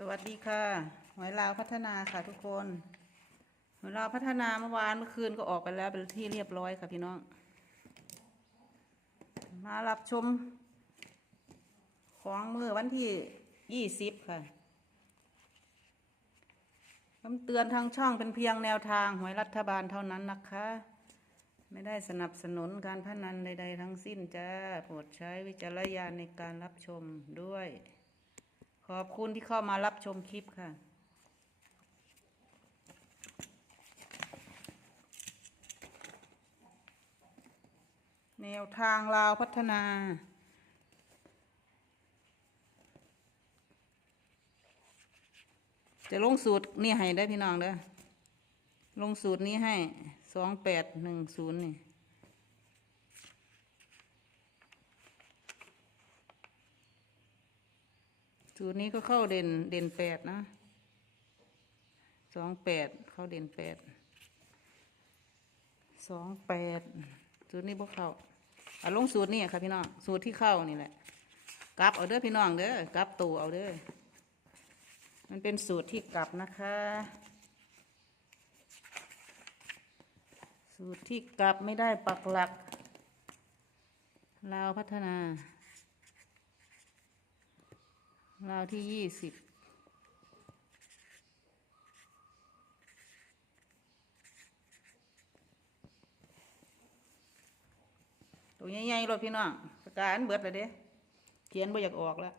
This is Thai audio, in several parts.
สวัสดีค่ะหวยลาวพัฒนาค่ะทุกคนหวยลาวพัฒนาเมื่อวานเมื่อคืนก็ออกไปแล้วเป็นที่เรียบร้อยค่ะพี่น้อง มารับชม ของมือวันที่ยี่สิบค่ะคำเตือนทางช่องเป็นเพียงแนวทางหวยรัฐบาลเท่านั้นนะคะ ไม่ได้สนับสนุนการพนันใด ๆ ทั้งสิ้นจ้าโปรดใช้วิจารณญาณในการรับชมด้วย ขอบคุณที่เข้ามารับชมคลิปค่ะ แนวทางลาวพัฒนา จะลงสูตรนี่ให้ได้พี่น้องเด้อลงสูตรนี้ให้สองแปดหนึ่งศูนย์นี่ สูตรนี้ก็เข้าเด่นเด่นแปดนะสองแปดเข้าเด่นแปดสองแปดสูตรนี้พวกเข้าเอาลงสูตรนี่ค่ะพี่น้องสูตรที่เข้านี่แหละกลับเอาเด้อพี่น้องเด้อกลับตัวเอาเด้อมันเป็นสูตรที่กลับนะคะ สูตรที่กลับไม่ได้ปักหลักลาพัฒนา ราวที่ยี่สิบตัวใหญ่ๆรถพี่น้องปากกาอันเบิดเลยเด้เขียนบ่อยากออกแล้ว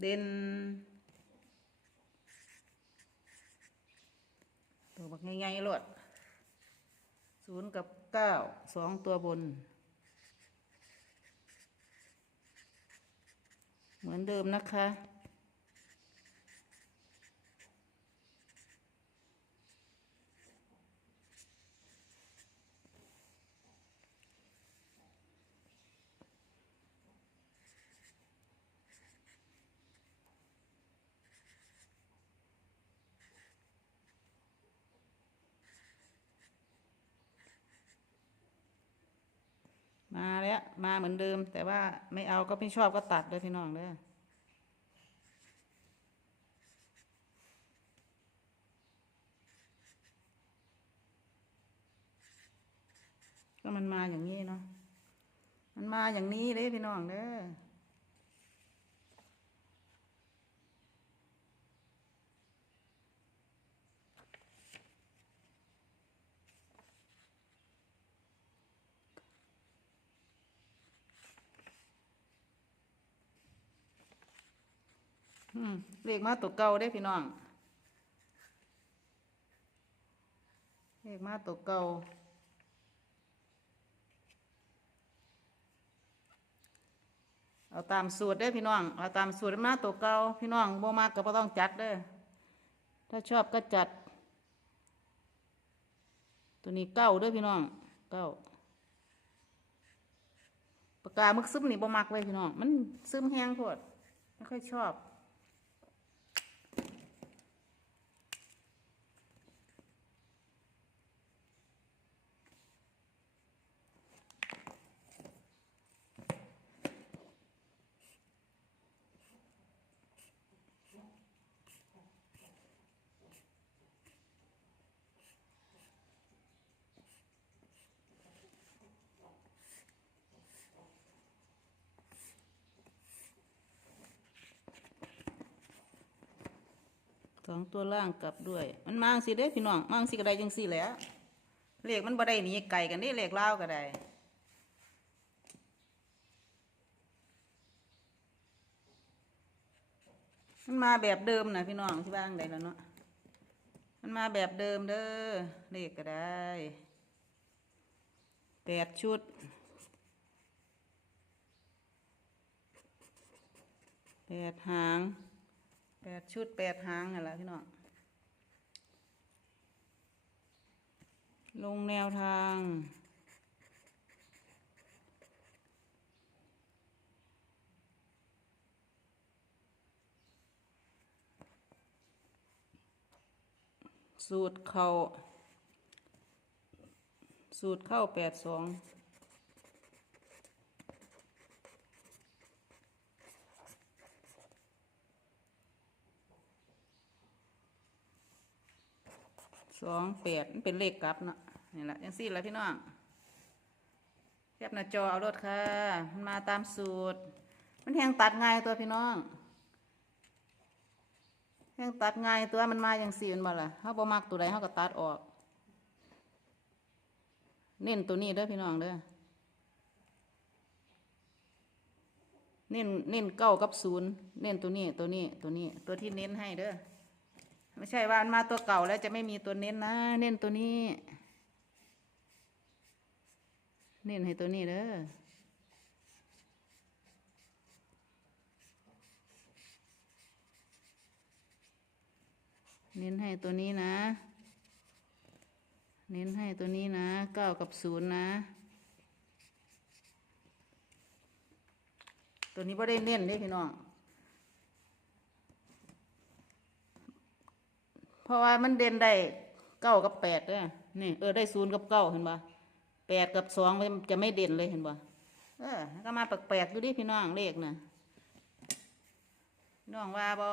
เด่นตัวบักใหญ่ๆรถศูนย์กับเก้าสองตัวบน เหมือนเดิมนะคะ มา แล้ว มาเหมือนเดิม แต่ว่าไม่เอาก็ไม่ชอบก็ตัดเลยพี่น้องเด้อก็มันมาอย่างนี้เนาะมันมาอย่างนี้เลยพี่น้องเด้อ เลขมาตัวเก่าได้พี่น้องเลขมาตัวเก่าเอาตามสูตรได้พี่น้องเอาตามสูตรมาตัวเก่าพี่น้องบ่มากก็บ่ต้องจัดเด้อถ้าชอบก็จัด ตัวนี้เก้าด้อพี่น้องเก้าปากกามึกซึมนี่บ่มักเลยพี่น้องมันซึมแห้งโพดไม่ค่อยชอบ องตัวล่างกลับด้วย มันมางสิเด้พี่น้องมางสิกระไดจังสิแหล้วเลขมันบ่ได้หนีไก่กันเด้เลขเล่าวก็ได้มันมาแบบเดิมนะพี่น้องที่บ้านใดแล้วเนาะมันมาแบบเดิมเด้อเลขก็ได้แปดชุดแปดหาง แปดชุดแปดหางนั่นแหละพี่น้องลงแนวทางสูตรเข้า สูตรเข้าแปดสอง สองแปดมันเป็นเลขกลับเนาะนี่แหละยังสี่ละพี่น้องแคบหน้าจอเอารถค่ะมันมาตามสูตร มันแหงตัดง่ายตัวพี่น้องแหงตัดง่ายตัวมันมาอย่างสี่มันบ่ล่ะเขาบ่มักตัวใดเขาก็ตัดออก เน้นตัวนี้เด้อพี่น้องเด้อเน้นเน้นเก้ากับศูนย์เน้นตัวนี้ตัวนี้ตัวนี้ตัวที่เน้นให้เด้อ ไม่ใช่ว่ามาตัวเก่าแล้วจะไม่มีตัวเน้นนะ เน้นตัวนี้ เน้นให้ตัวนี้เด้อเน้นให้ตัวนี้นะ เน้นให้ตัวนี้นะเก้ากับศูนย์นะ ตัวนี้ไ่ได้เน้นเด้พี่น้อง เพ ราะว่ามันเด่นได้เก้ากับแปดเด้อนี่เออได้ศูนย์กับเก้าเห็นปะแปดกับสองมันจะไม่เด่นเลยเห็นปะเออก็มาแปลกๆดูดิพี่น้องเลขนะน้องว่าบอ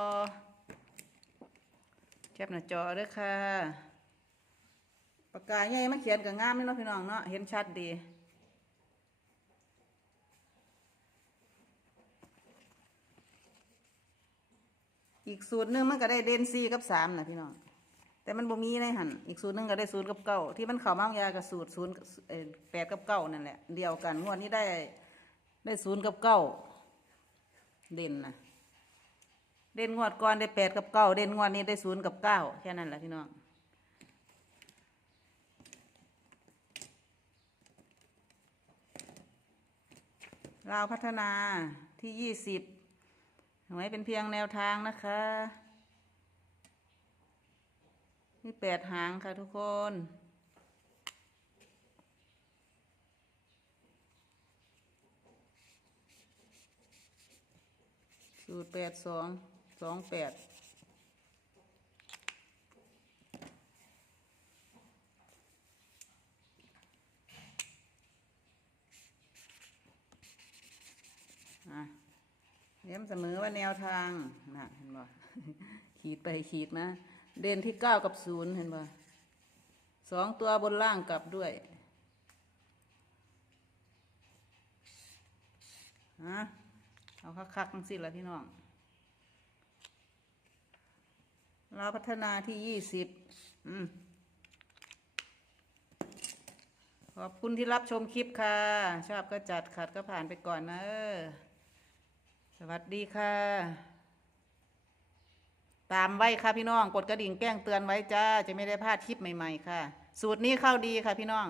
แคปหน้าจอเด้อค่ะปากกาใหญ่มาเขียนกับงามนี่เนาะพี่น้องเนาะเห็นชัดดีอีกสูตรหนึงมันก็ได้เด่นสี่กับสามนะพี่น้อง แต่มันบ่มีในหันอีกสูตรหนึงก็ได้ศูนย์กับเก้าที่มันเข้ามายากับสูตรศูนย์แปดกับเก้านั่นแหละเดียวกันงวดนี้ได้ได้ศูนย์กับเก้าเด่นนะเด่นงวดก่อนได้แปดกับเก้าเด่นงวดนี้ได้ศูนย์กับเก้าแค่นั้นแหละพี่น้องลาวพัฒนาที่ยี่สิบไว้เป็นเพียงแนวทางนะคะ นี่แปดหางค่ะทุกคน สูตรแปดสองสองแปดอะเย้ำเสมอว่าแนวทางนะเห็นบ่ขีดไปขีดนะ เด่นที่เก้ากับศูนย์เห็นบ่สองตัวบนล่างกลับด้วยฮะเอาคักๆทั้งสิ้นละพี่น้อง เราพัฒนาที่ยี่สิบขอบคุณที่รับชมคลิปค่ะ ชอบก็จัดขัดก็ผ่านไปก่อนนะสวัสดีค่ะ ตามไว้ค่ะพี่น้อง กดกระดิ่งแจ้งเตือนไว้จ้า จะไม่ได้พลาดคลิปใหม่ๆค่ะ สูตรนี้เข้าดีค่ะพี่น้อง